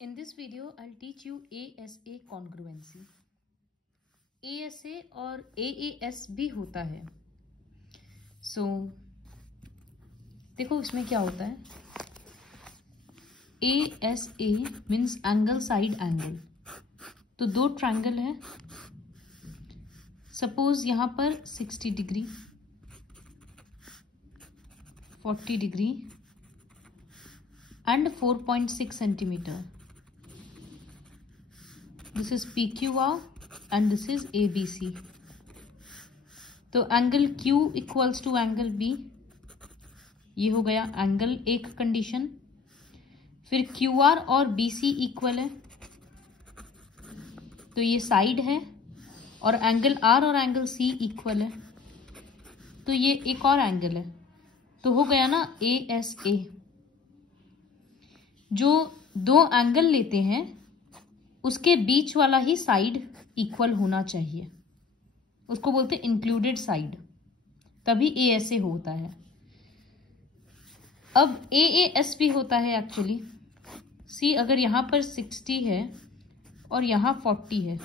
In this video, I'll teach you ASA congruency. ASA और AAS भी होता है. So, देखो इसमें क्या होता है. ASA means angle side angle. तो दो ट्रायंगल है. सपोज यहाँ पर 60 degree, 40 degree and 4.6 centimeter. This is PQR and this is ABC. तो angle Q equals to angle B. ये हो गया एंगल एक कंडीशन. फिर QR और BC इक्वल है तो ये साइड है, और एंगल R और एंगल C इक्वल है तो ये एक और एंगल है. तो हो गया ना ASA. जो दो एंगल लेते हैं उसके बीच वाला ही साइड इक्वल होना चाहिए, उसको बोलते हैं इंक्लूडेड साइड, तभी ASA होता है. अब AAS भी होता है एक्चुअली. सी अगर यहाँ पर 60 है और यहाँ 40 है,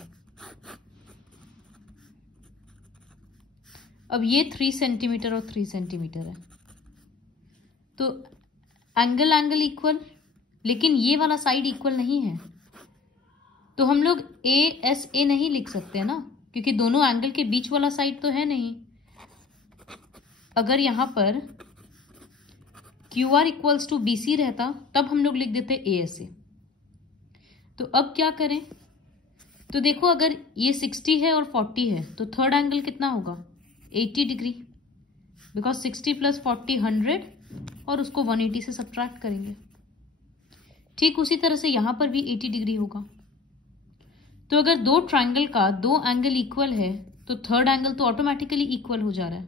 अब ये 3 सेंटीमीटर और 3 सेंटीमीटर है तो एंगल इक्वल, लेकिन ये वाला साइड इक्वल नहीं है तो हम लोग ASA नहीं लिख सकते हैं ना, क्योंकि दोनों एंगल के बीच वाला साइड तो है नहीं. अगर यहाँ पर QR इक्वल्स टू BC रहता तब हम लोग लिख देते ASA. तो अब क्या करें. तो देखो अगर ये 60 है और 40 है तो थर्ड एंगल कितना होगा 80 डिग्री, बिकॉज 60 प्लस 40 100 और उसको 180 से सब्ट्रैक्ट करेंगे. ठीक उसी तरह से यहाँ पर भी 80 डिग्री होगा. तो अगर दो ट्रायंगल का दो एंगल इक्वल है तो थर्ड एंगल तो ऑटोमेटिकली इक्वल हो जा रहा है.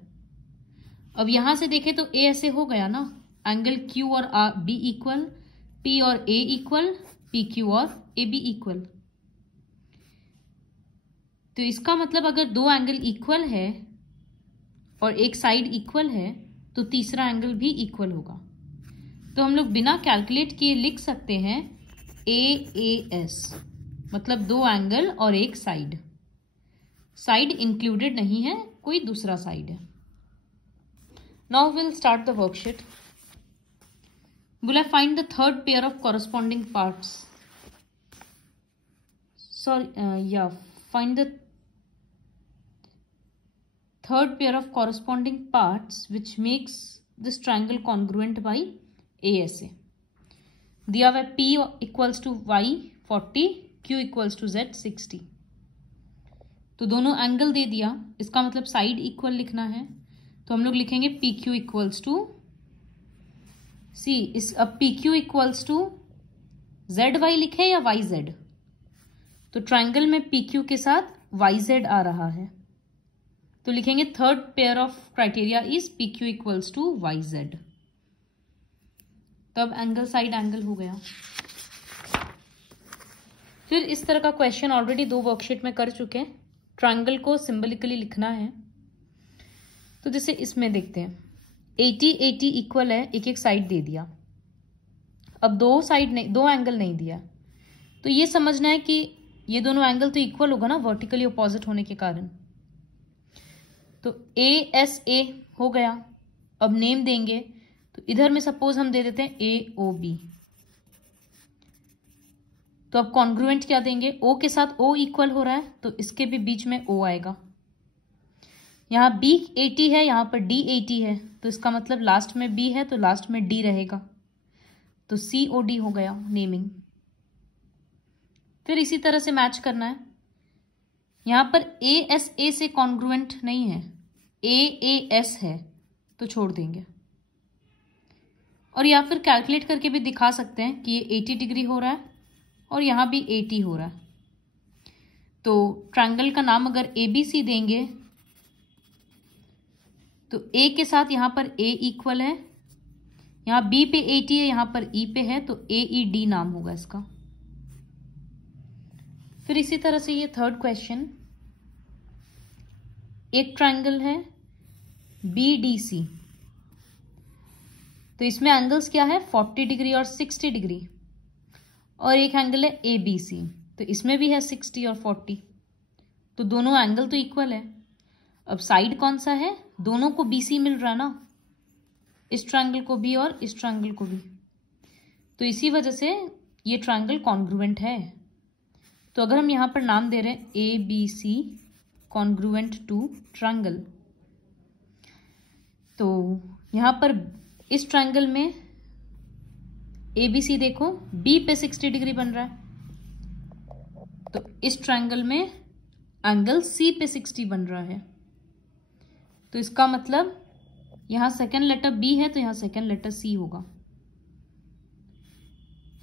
अब यहां से देखें तो ASA हो गया ना, एंगल Q और B इक्वल, P और A इक्वल, PQ और AB इक्वल. तो इसका मतलब अगर दो एंगल इक्वल है और एक साइड इक्वल है तो तीसरा एंगल भी इक्वल होगा. तो हम लोग बिना कैलकुलेट किए लिख सकते हैं AAS, मतलब दो एंगल और एक साइड. साइड इंक्लूडेड नहीं है, कोई दूसरा साइड है. Now will start the worksheet. Will I find the third pair of corresponding parts. Find the third pair of corresponding parts which makes this triangle congruent by ASA. दिया हुआ P equals to Y 40, Q equals to Z 60. तो दोनों angle दे दिया, इसका मतलब side equal लिखना है तो हम लोग लिखेंगे PQ इक्वल्स टू C. अब PQ इक्वल्स टू ZY लिखे या YZ. तो ट्राइंगल में PQ के साथ YZ आ रहा है तो लिखेंगे third pair of criteria is PQ equals to YZ. तब एंगल साइड एंगल हो गया. फिर इस तरह का क्वेश्चन ऑलरेडी दो वर्कशीट में कर चुके हैं. ट्रायंगल को सिंबलिकली लिखना है तो जैसे इसमें देखते हैं 80 इक्वल है, एक एक साइड दे दिया. अब दो साइड नहीं, दो एंगल नहीं दिया तो ये समझना है कि ये दोनों एंगल तो इक्वल होगा ना, वर्टिकली अपोजिट होने के कारण. तो ASA हो गया. अब नेम देंगे तो इधर में सपोज हम दे देते हैं AOB. तो अब कॉन्ग्रुएंट क्या देंगे, O के साथ O इक्वल हो रहा है तो इसके भी बीच में O आएगा. यहाँ B 80 है, यहाँ पर D 80 है तो इसका मतलब लास्ट में B है तो लास्ट में D रहेगा. तो COD हो गया नेमिंग. फिर इसी तरह से मैच करना है. यहाँ पर ASA से कॉन्ग्रुएंट नहीं है, AAS है तो छोड़ देंगे. और या फिर कैलकुलेट करके भी दिखा सकते हैं कि ये 80 डिग्री हो रहा है और यहाँ भी 80 हो रहा है. तो ट्रायंगल का नाम अगर ABC देंगे तो A के साथ यहाँ पर A इक्वल है, यहाँ B पे 80 है, यहाँ पर E पे है तो AED नाम होगा इसका. फिर इसी तरह से ये थर्ड क्वेश्चन, एक ट्रायंगल है BDC. तो इसमें एंगल्स क्या है 40 डिग्री और 60 डिग्री. और एक एंगल है ए बी सी, तो इसमें भी है 60 और 40, तो दोनों एंगल तो इक्वल है। अब साइड कौन सा है, दोनों को BC मिल रहा ना, इस ट्रायंगल को भी और इस ट्रायंगल को भी, तो इसी वजह से ये ट्रायंगल कॉन्ग्रुएंट है। तो अगर हम यहाँ पर नाम दे रहे हैं ABC कॉन्ग्रुएंट टू ट्रायंगल, तो यहाँ पर इस ट्रायंगल में ABC देखो B पे 60 डिग्री बन रहा है, तो इस ट्रायंगल में एंगल C पे 60 बन रहा है। तो इसका मतलब यहां सेकेंड लेटर B है तो यहां सेकेंड लेटर C होगा।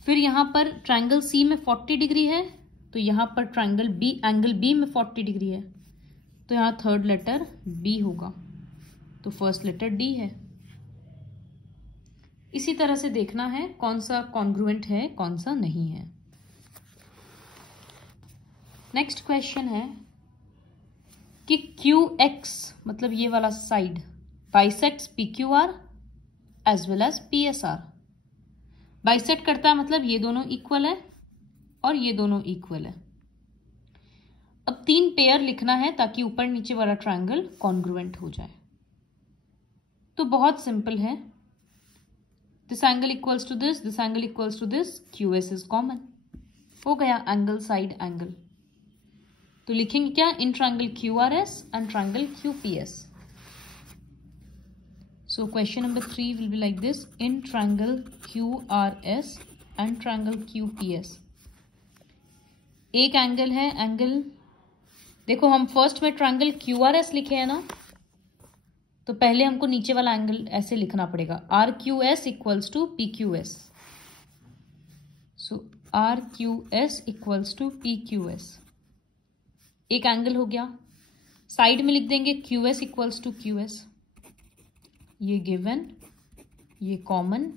फिर यहां पर ट्रायंगल C में 40 डिग्री है, तो यहां पर ट्रायंगल B एंगल B में 40 डिग्री है, तो यहां थर्ड लेटर B होगा, तो फर्स्ट लेटर D है। इसी तरह से देखना है कौन सा कॉन्ग्रुएंट है कौन सा नहीं है। नेक्स्ट क्वेश्चन है कि QX मतलब ये वाला side bisects PQR as well as PSR। Bisect करता है मतलब ये दोनों इक्वल है और ये दोनों इक्वल है। अब 3 पेयर लिखना है ताकि ऊपर नीचे वाला ट्रायंगल कॉन्ग्रुएंट हो जाए। तो बहुत सिंपल है, this angle equals to this angle equals to this, QS is common, हो गया एंगल साइड एंगल। तो लिखेंगे क्या, in triangle QRS and triangle QPS। So question number 3 will be like this, in triangle QRS and triangle QPS। एक angle है, angle देखो हम first में ट्रायंगल QRS लिखे हैं ना, तो पहले हमको नीचे वाला एंगल ऐसे लिखना पड़ेगा, RQS equals to PQS। So RQS equals to PQS, एक एंगल हो गया। साइड में लिख देंगे QS इक्वल्स टू QS, ये गिवन, ये कॉमन,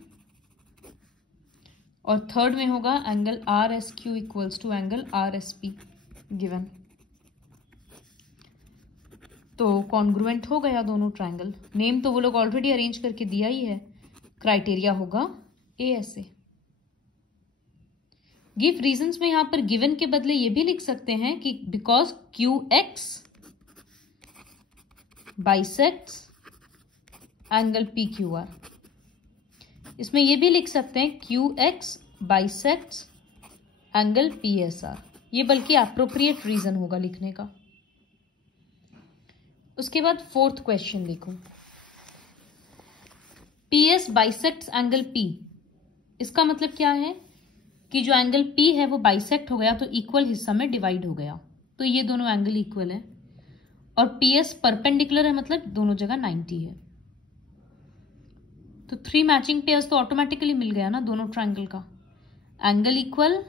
और थर्ड में होगा angle RSQ equals to angle RSP given. तो कॉन्ग्रुएंट हो गया दोनों ट्रायंगल। नेम तो वो लोग ऑलरेडी अरेंज करके दिया ही है, क्राइटेरिया होगा ASA। गिव रीजंस में यहां पर गिवन के बदले ये भी लिख सकते हैं कि because QX bisects angle PQR। इसमें ये भी लिख सकते हैं QX बाइसेक्ट्स एंगल PSR, ये बल्कि एप्रोप्रिएट रीजन होगा लिखने का। उसके बाद फोर्थ क्वेश्चन देखो, PS बाइसेक्ट्स एंगल P। इसका मतलब क्या है कि जो एंगल P है वो बाइसेक्ट हो गया तो इक्वल हिस्सा में डिवाइड हो गया, तो ये दोनों एंगल इक्वल है, और PS परपेंडिकुलर है मतलब दोनों जगह 90 है। तो 3 मैचिंग पेयर्स तो ऑटोमेटिकली मिल गया ना दोनों ट्रायंगल का, angle equal,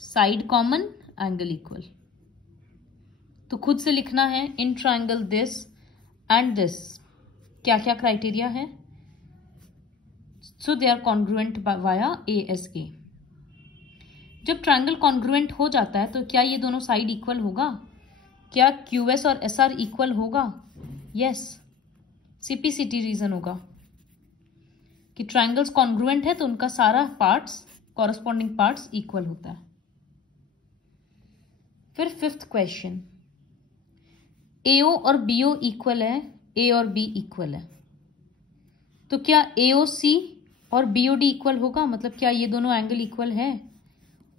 side common, angle equal. तो खुद से लिखना है in triangle this and this क्या क्या क्राइटेरिया है, so they are congruent via ASA। जब ट्रायंगल कॉन्ग्रुएंट हो जाता है तो क्या ये दोनों साइड इक्वल होगा, क्या QS और SR इक्वल होगा, यस, CPCT रीजन होगा कि ट्रायंगल्स कॉन्ग्रुएंट है तो उनका सारा पार्ट्स, कॉरस्पॉन्डिंग पार्ट्स इक्वल होता है। फिर फिफ्थ क्वेश्चन, AO और BO इक्वल है, A और B इक्वल है, तो क्या AOC और BOD इक्वल होगा, मतलब क्या ये दोनों एंगल इक्वल है,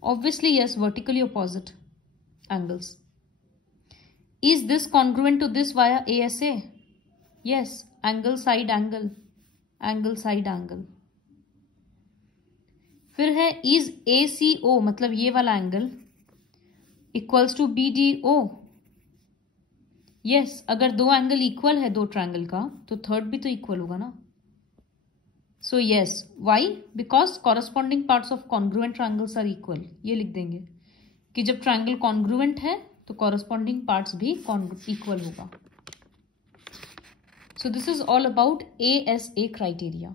obviously yes, vertically opposite angles. Is this congruent to this via ASA, yes, angle side angle, angle side angle. फिर है इज ACO मतलब ये वाला angle equals to BDO, yes, अगर दो एंगल इक्वल है दो ट्रायंगल का तो थर्ड भी तो इक्वल होगा ना, so yes, why, because corresponding parts of congruent triangles are equal. ये लिख देंगे कि जब ट्रायंगल कॉन्ग्रुएंट है तो कॉरस्पॉन्डिंग पार्ट्स भी इक्वल होगा। So this is all about ASA criteria.